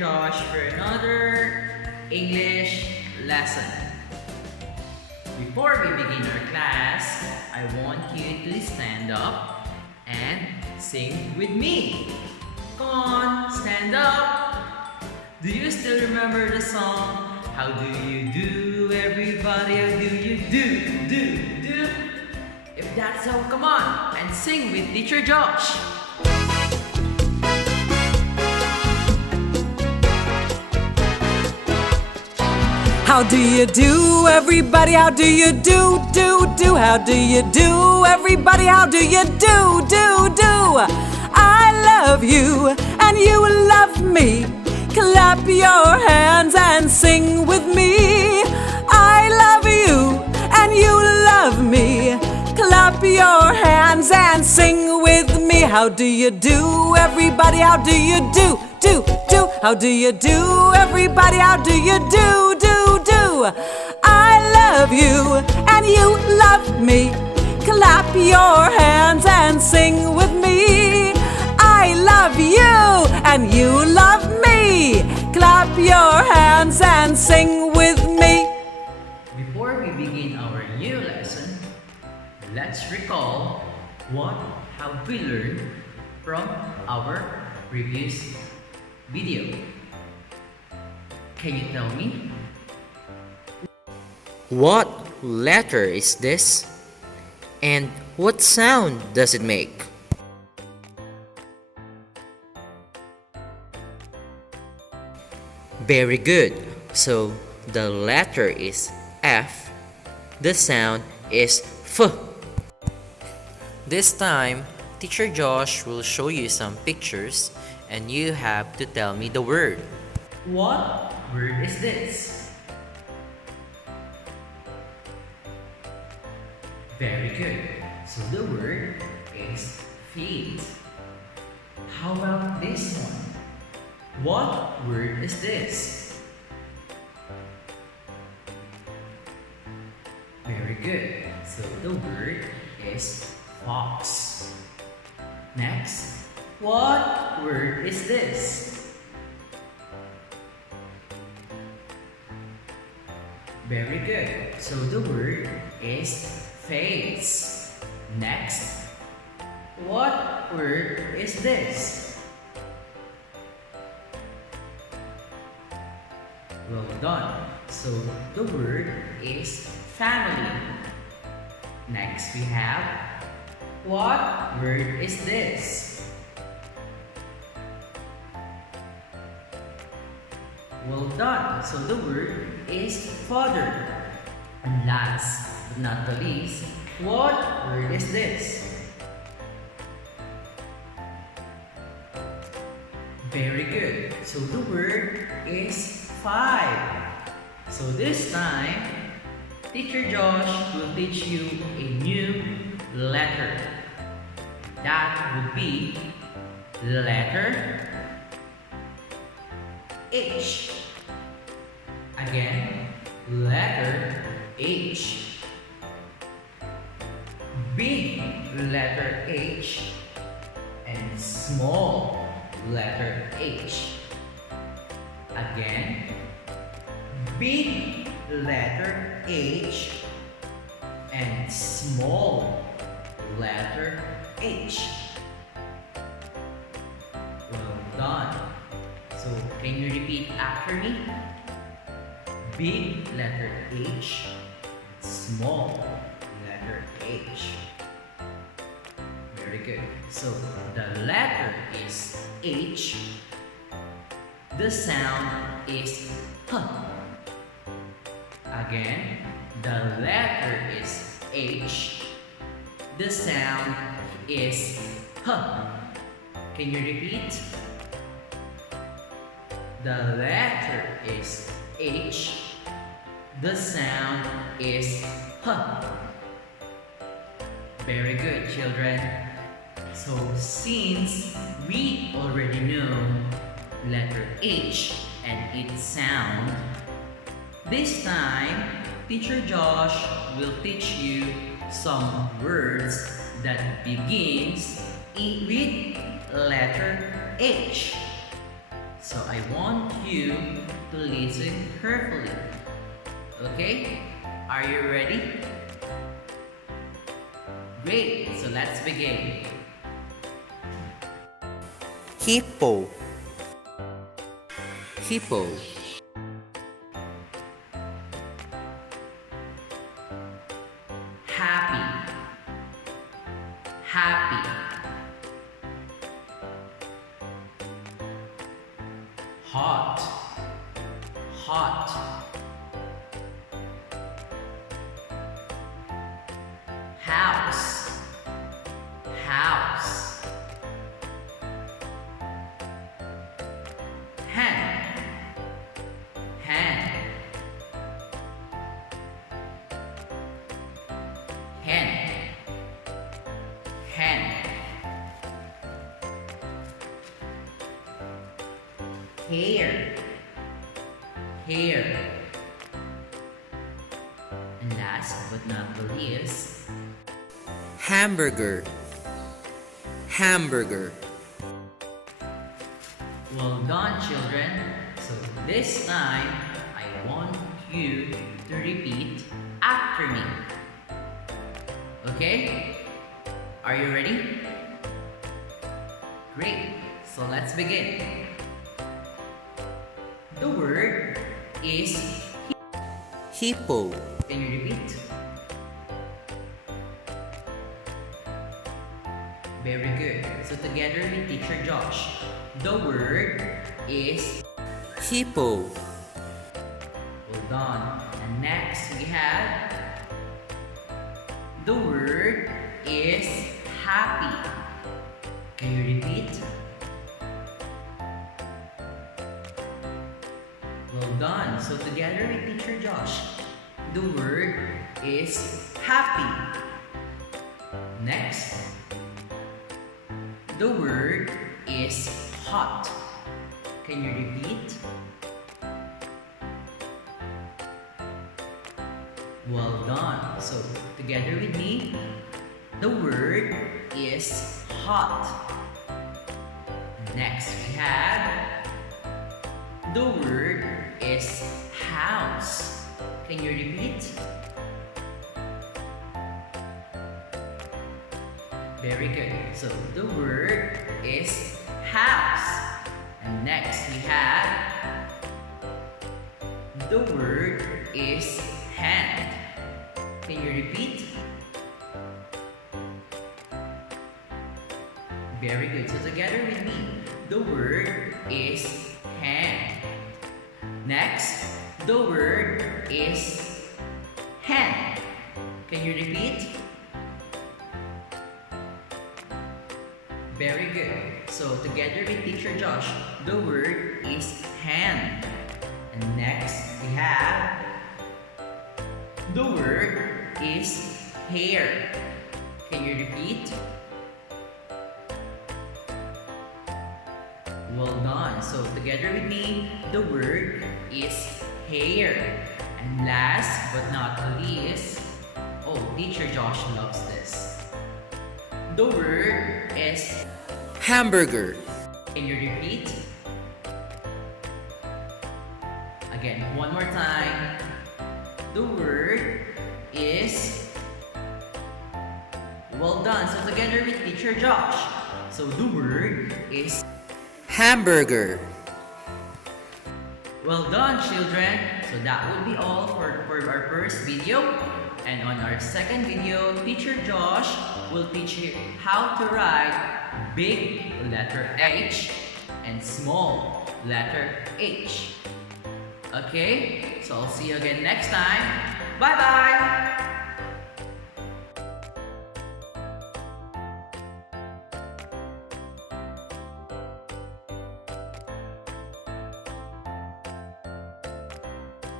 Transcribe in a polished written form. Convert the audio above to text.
Josh for another English lesson. Before we begin our class, I want you to stand up and sing with me. Come on, stand up. Do you still remember the song? How do you do, everybody? How do you do? If that's so, come on and sing with Teacher Josh. How do you do, everybody? How do you do? How do you do, everybody? How do you do? I love you and you love me. Clap your hands and sing with me. I love you and you love me. Clap your hands and sing with me. How do you do, everybody? How do you do? How do you do, everybody? How do you do? I love you and you love me. Clap your hands and sing with me. I love you and you love me. Clap your hands and sing with me. Before we begin our new lesson, let's recall what have we learned from our previous video. Can you tell me? What letter is this? And what sound does it make? Very good. So the letter is F. The sound is F. This time, Teacher Josh will show you some pictures and you have to tell me the word. What word is this? Very good. So the word is feet. How about this one? What word is this? Very good. So the word is fox. Next, what word is this? Very good. So the word is face. Next, what word is this? Well done. So the word is family. Next we have, what word is this? Well done. So the word is father. And last but not the least, what word is this? Very good. So the word is 5. So this time, Teacher Josh will teach you a new letter. That would be letter H. Again, letter H. Big letter H and small letter H. Again, big letter H and small letter H. Well done. So can you repeat after me? Big letter H, small letter H. Very good. So the letter is H. The sound is H. Again, the letter is H. The sound is H. Can you repeat? The letter is H. The sound is H. Very good, children. So since we already know letter H and its sound, this time Teacher Josh will teach you some words that begins with letter H. So I want you to listen carefully. Okay? Are you ready? Great, so let's begin. Hippo. Hippo. Happy. Happy. Hot. Hot. House. House. Hen. Hen. Hen. Hen. Hair. Hair. And last but not the least, Hamburger. Hamburger. well done, children. So this time, I want you to repeat after me. Okay? Are you ready? Great. So let's begin. The word is Hippo. Can you repeat? Very good. So together with Teacher Josh, the word is Hippo. well done. And next we have the word is happy. Can you repeat? Well done. So together with Teacher Josh, the word is happy. Next, the word is hot. Can you repeat? Well done. So together with me, the word is hot. Next we have the word is house. Can you repeat? Very good. So the word is house. And next we have the word is hand. Can you repeat? Very good. So together with me, the word is hand. Next, the word is hen. Can you repeat? Very good. So together with Teacher Josh, the word is hen. And next, we have the word is hair. Can you repeat? Well done. So together with me, the word is hair. And last but not least, oh, Teacher Josh loves this. The word is Hamburger. Can you repeat? Again, one more time. The word is well done. So together with Teacher Josh. So the word is Hamburger. well done, children. So that would be all for our first video. And on our second video, Teacher Josh will teach you how to write big letter H and small letter H. Okay? So I'll see you again next time. Bye-bye!